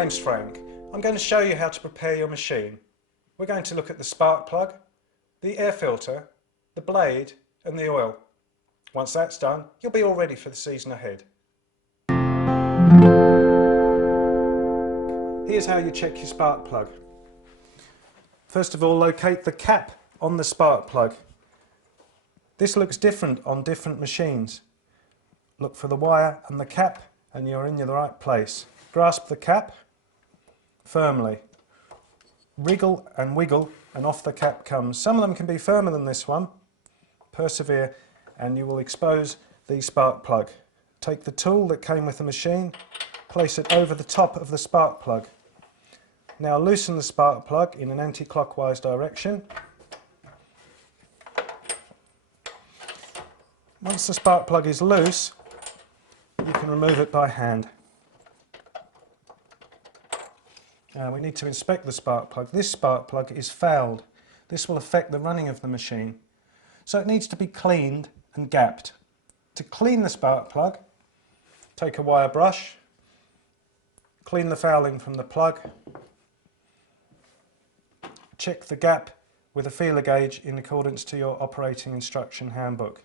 name's Frank. I'm going to show you how to prepare your machine. We're going to look at the spark plug, the air filter, the blade and the oil. Once that's done, you'll be all ready for the season ahead. Here's how you check your spark plug. First of all, locate the cap on the spark plug. This looks different on different machines. Look for the wire and the cap and you're in the right place. Grasp the cap firmly. Wriggle and wiggle and off the cap comes. Some of them can be firmer than this one. Persevere and you will expose the spark plug. Take the tool that came with the machine, place it over the top of the spark plug. Now loosen the spark plug in an anti-clockwise direction. Once the spark plug is loose, you can remove it by hand. Now we need to inspect the spark plug. This spark plug is fouled. This will affect the running of the machine. So it needs to be cleaned and gapped. To clean the spark plug, take a wire brush, clean the fouling from the plug, check the gap with a feeler gauge in accordance to your operating instruction handbook.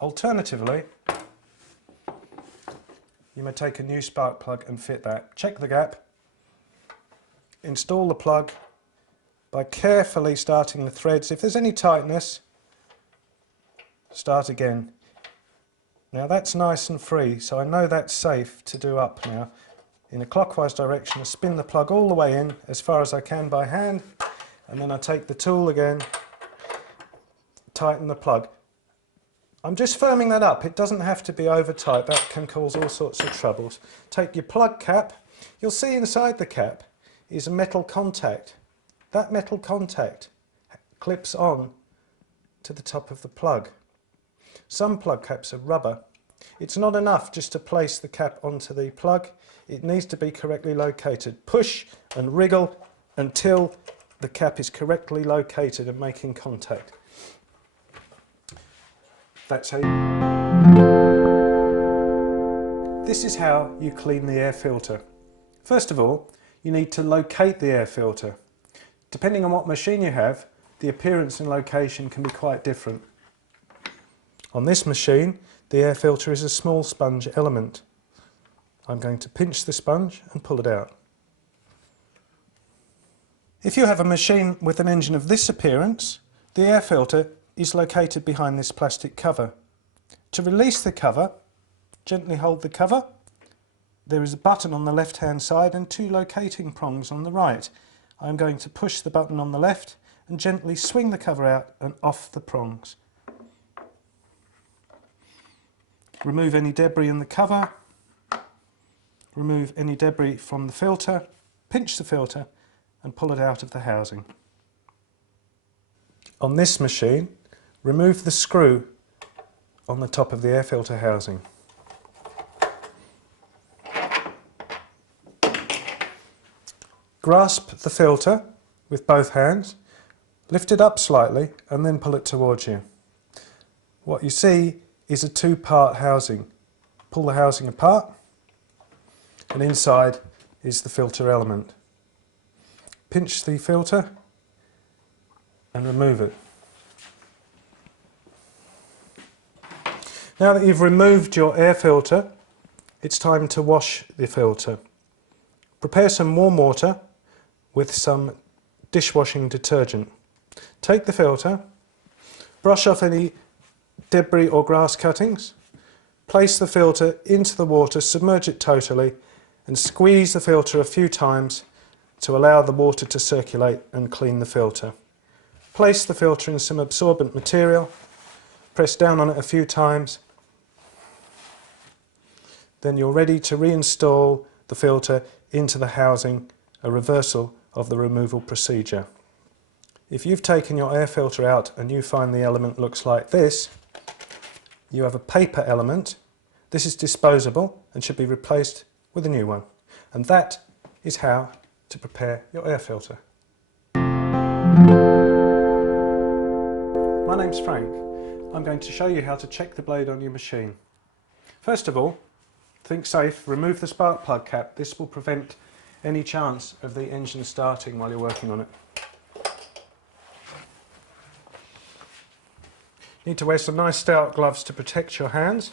Alternatively, you may take a new spark plug and fit that. Check the gap, install the plug by carefully starting the threads. If there's any tightness, start again. Now that's nice and free, so I know that's safe to do up now. In a clockwise direction, I spin the plug all the way in as far as I can by hand, and then I take the tool again, tighten the plug. I'm just firming that up. It doesn't have to be over tight. That can cause all sorts of troubles. Take your plug cap. You'll see inside the cap is a metal contact. That metal contact clips on to the top of the plug. Some plug caps are rubber. It's not enough just to place the cap onto the plug. It needs to be correctly located. Push and wriggle until the cap is correctly located and making contact. That's how This is how you clean the air filter. First of all, you need to locate the air filter. Depending on what machine you have, the appearance and location can be quite different. On this machine, the air filter is a small sponge element. I'm going to pinch the sponge and pull it out. If you have a machine with an engine of this appearance, the air filter is located behind this plastic cover. To release the cover, gently hold the cover. There is a button on the left hand side and two locating prongs on the right. I'm going to push the button on the left and gently swing the cover out and off the prongs. Remove any debris in the cover, remove any debris from the filter, pinch the filter and pull it out of the housing. On this machine, remove the screw on the top of the air filter housing. Grasp the filter with both hands, lift it up slightly and then pull it towards you. What you see is a two-part housing. Pull the housing apart and inside is the filter element. Pinch the filter and remove it. Now that you've removed your air filter, it's time to wash the filter. Prepare some warm water with some dishwashing detergent. Take the filter, brush off any debris or grass cuttings, place the filter into the water, submerge it totally and squeeze the filter a few times to allow the water to circulate and clean the filter. Place the filter in some absorbent material, press down on it a few times, then you're ready to reinstall the filter into the housing, a reversal of the removal procedure. If you've taken your air filter out and you find the element looks like this, you have a paper element. This is disposable and should be replaced with a new one. And that is how to prepare your air filter. My name's Frank. I'm going to show you how to check the blade on your machine. First of all, the think safe, remove the spark plug cap. This will prevent any chance of the engine starting while you're working on it. Need to wear some nice stout gloves to protect your hands.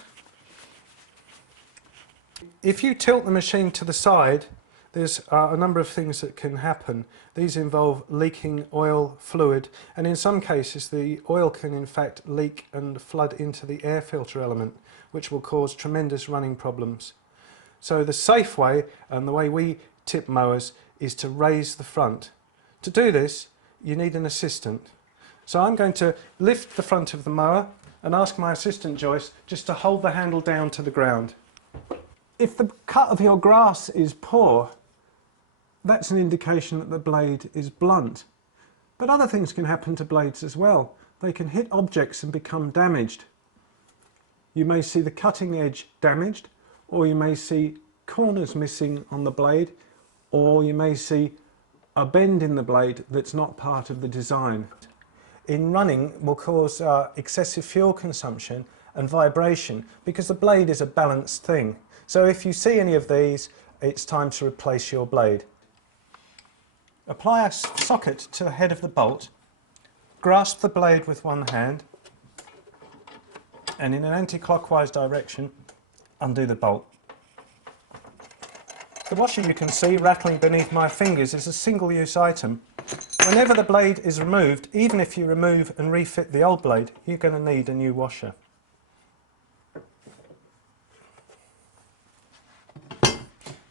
If you tilt the machine to the side, there's a number of things that can happen. These involve leaking oil, fluid, and in some cases the oil can in fact leak and flood into the air filter element, which will cause tremendous running problems. So the safe way, and the way we tip mowers, is to raise the front. To do this, you need an assistant. So I'm going to lift the front of the mower and ask my assistant Joyce just to hold the handle down to the ground. If the cut of your grass is poor, that's an indication that the blade is blunt. But other things can happen to blades as well. They can hit objects and become damaged. You may see the cutting edge damaged, or you may see corners missing on the blade, or you may see a bend in the blade that's not part of the design. In running will cause excessive fuel consumption and vibration because the blade is a balanced thing. So if you see any of these, it's time to replace your blade. Apply a socket to the head of the bolt, grasp the blade with one hand, and in an anti-clockwise direction, undo the bolt. The washer you can see rattling beneath my fingers is a single-use item. Whenever the blade is removed, even if you remove and refit the old blade, you're going to need a new washer.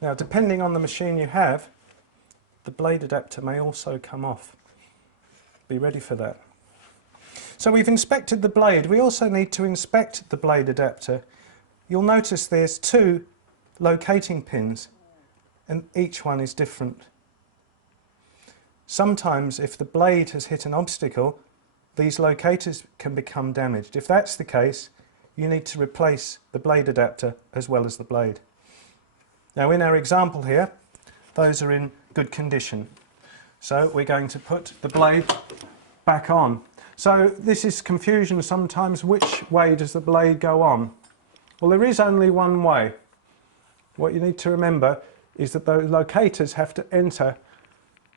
Now, depending on the machine you have, the blade adapter may also come off. Be ready for that. So we've inspected the blade. We also need to inspect the blade adapter. You'll notice there's two locating pins, and each one is different. Sometimes if the blade has hit an obstacle, these locators can become damaged. If that's the case, you need to replace the blade adapter as well as the blade. Now in our example here, those are in good condition. So we're going to put the blade back on. So this is confusion sometimes. Which way does the blade go on? Well, there is only one way. What you need to remember is that those locators have to enter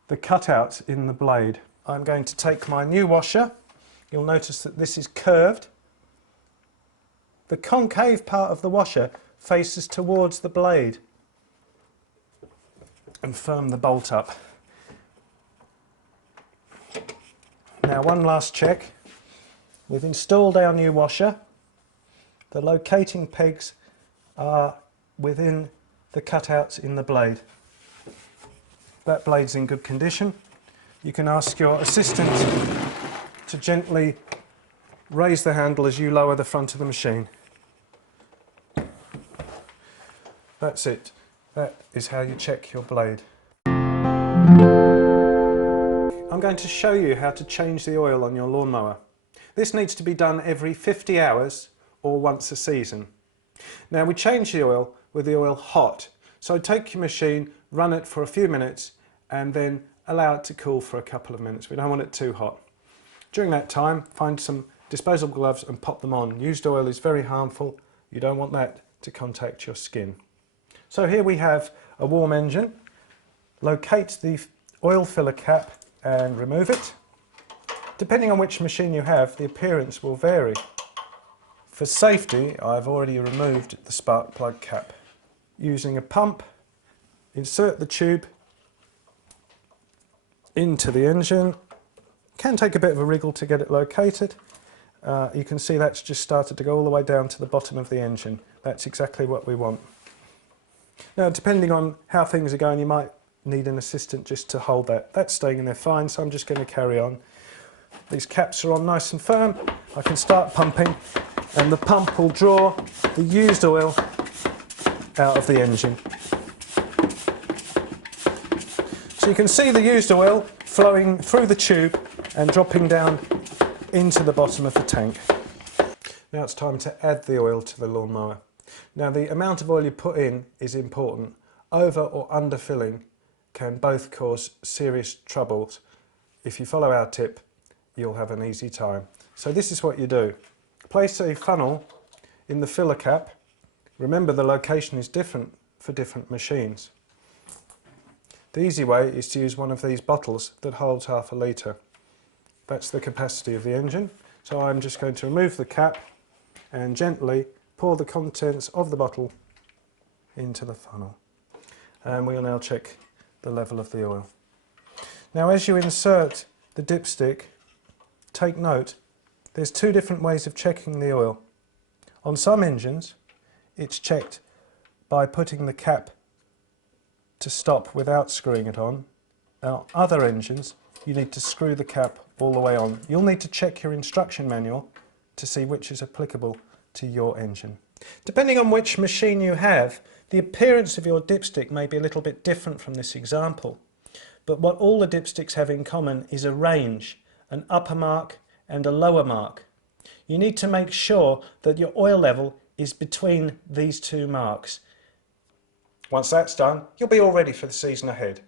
the cutouts in the blade. I'm going to take my new washer. You'll notice that this is curved. The concave part of the washer faces towards the blade, and firm the bolt up. Now one last check. We've installed our new washer. The locating pegs are within the cutouts in the blade. That blade's in good condition. You can ask your assistant to gently raise the handle as you lower the front of the machine. That's it. That is how you check your blade. I'm going to show you how to change the oil on your lawnmower. This needs to be done every 50 hours or once a season. Now we change the oil with the oil hot. So take your machine, run it for a few minutes and then allow it to cool for a couple of minutes. We don't want it too hot. During that time, find some disposable gloves and pop them on. Used oil is very harmful. You don't want that to contact your skin. So here we have a warm engine. Locate the oil filler cap and remove it. Depending on which machine you have, the appearance will vary. For safety, I've already removed the spark plug cap. Using a pump, insert the tube into the engine. Can take a bit of a wriggle to get it located. You can see that's just started to go all the way down to the bottom of the engine. That's exactly what we want. Now, depending on how things are going, you might need an assistant just to hold that. That's staying in there fine, so I'm just going to carry on. These caps are on nice and firm. I can start pumping, and the pump will draw the used oil out of the engine. So you can see the used oil flowing through the tube and dropping down into the bottom of the tank. Now it's time to add the oil to the lawnmower. Now the amount of oil you put in is important. Over or underfilling can both cause serious troubles. If you follow our tip, you'll have an easy time. So this is what you do. Place a funnel in the filler cap Remember, the location is different for different machines. The easy way is to use one of these bottles that holds half a litre. That's the capacity of the engine. So I'm just going to remove the cap and gently pour the contents of the bottle into the funnel. And we'll now check the level of the oil. Now, as you insert the dipstick, take note, there's two different ways of checking the oil. On some engines, it's checked by putting the cap to stop without screwing it on. Now, other engines, you need to screw the cap all the way on. You'll need to check your instruction manual to see which is applicable to your engine. Depending on which machine you have, the appearance of your dipstick may be a little bit different from this example. But what all the dipsticks have in common is a range, an upper mark and a lower mark. You need to make sure that your oil level is between these two marks. Once that's done, you'll be all ready for the season ahead.